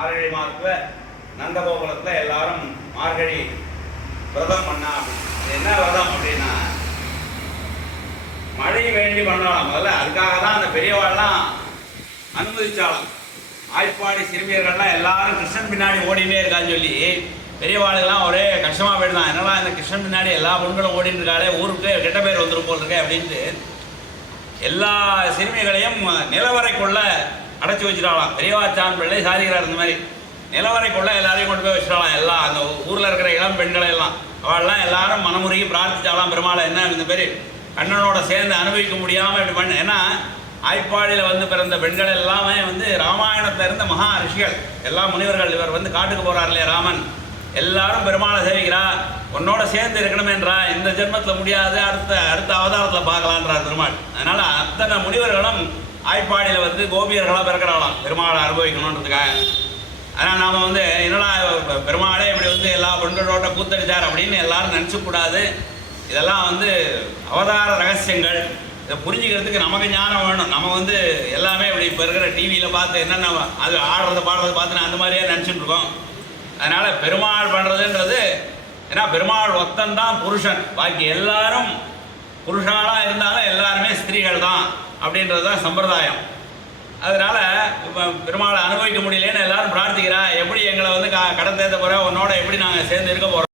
மார்கழி மாதத்தில் நந்தகோபுரத்தில் எல்லாரும் மார்கழி விரதம் பண்ணா அப்படின்னு என்ன விரதம் அப்படின்னா மழை வேண்டி பண்ணலாம். முதல்ல அதுக்காக தான் அந்த பெரியவாள்லாம் அனுமதிச்சாலும். ஆய்ப்பாடி சிறுமியர்கள்லாம் எல்லாரும் கிருஷ்ணன் பின்னாடி ஓடினே இருக்கான்னு சொல்லி பெரியவாளுக்கெல்லாம் ஒரே கஷ்டமாக போயிடுதான். என்னடா இந்த கிருஷ்ணன் பின்னாடி எல்லா பொண்களும் ஓடிட்டு இருக்காளே ஊருக்கு கெட்ட பேர் வந்துரும் போல் இருக்கே அப்படின்ட்டு எல்லா சிறுமிகளையும் நிலவரைக்குள்ள அடைச்சி வச்சுட்டாலாம் தெரியவாச்சான் பிள்ளை சாதிக்கிறார் இந்த மாதிரி. நிலவரைக்குள்ள எல்லாரையும் கொண்டு போய் வச்சுட்டாலாம் எல்லாம் அந்த ஊரில் இருக்கிற இளம் பெண்களை எல்லாம். அவள்லாம் எல்லாரும் மனமுருகி பிரார்த்திச்சாலாம் பெருமாளை என்ன இந்த மாதிரி கண்ணனோட சேர்ந்து அனுபவிக்க முடியாமல் இப்படி பண்ண ஏன்னா ஆய்ப்பாடியில் வந்து பிறந்த பெண்கள் எல்லாமே வந்து ராமாயணத்தில் இருந்த மகா ரிஷிகள். எல்லா முனிவர்கள் இவர் வந்து காட்டுக்கு போகிறார் இல்லையா ராமன்? எல்லாரும் பெருமாளை சேவிக்கிறா. உன்னோட சேர்ந்து இருக்கணுமேன்றா இந்த ஜென்மத்தில் முடியாது அடுத்த அடுத்த அவதாரத்தில் பார்க்கலான்றார் பெருமாள். அதனால் அத்தனை முனிவர்களும் ஆய்ப்பாடியில் வந்து கோபியர்களாக பிறக்கிறாங்களாம் பெருமாளை அனுபவிக்கணுன்றதுக்காக. ஆனால் நாம் வந்து என்னடா பெருமாளே இப்படி வந்து எல்லா பெண்களோட கூத்தடித்தார் அப்படின்னு எல்லாரும் நினச்சக்கூடாது. இதெல்லாம் வந்து அவதார ரகசியங்கள். இதை புரிஞ்சுக்கிறதுக்கு நமக்கு ஞானம் வேணும். நம்ம வந்து எல்லாமே இப்படி இப்போ இருக்கிற டிவியில் பார்த்து என்னென்ன அது ஆடுறத பாடுறத பார்த்து நான் அந்த மாதிரியே நினச்சிட்டு இருக்கோம். அதனால் பெருமாள் பண்ணுறதுன்றது ஏன்னா பெருமாள் ஒத்தன்தான் புருஷன். பாக்கி எல்லாரும் புருஷனாக இருந்தாலும் எல்லாருமே ஸ்திரீகள் தான் அப்படின்றது தான் சம்பிரதாயம். அதனால் இப்போ பெருமாளை அனுபவிக்க முடியலன்னு எல்லாரும் பிரார்த்திக்கிறா எப்படி எங்களை வந்து க கடன் தேர்த்த போகிற உன்னோட எப்படி நாங்கள் சேர்ந்து இருக்க போகிறோம்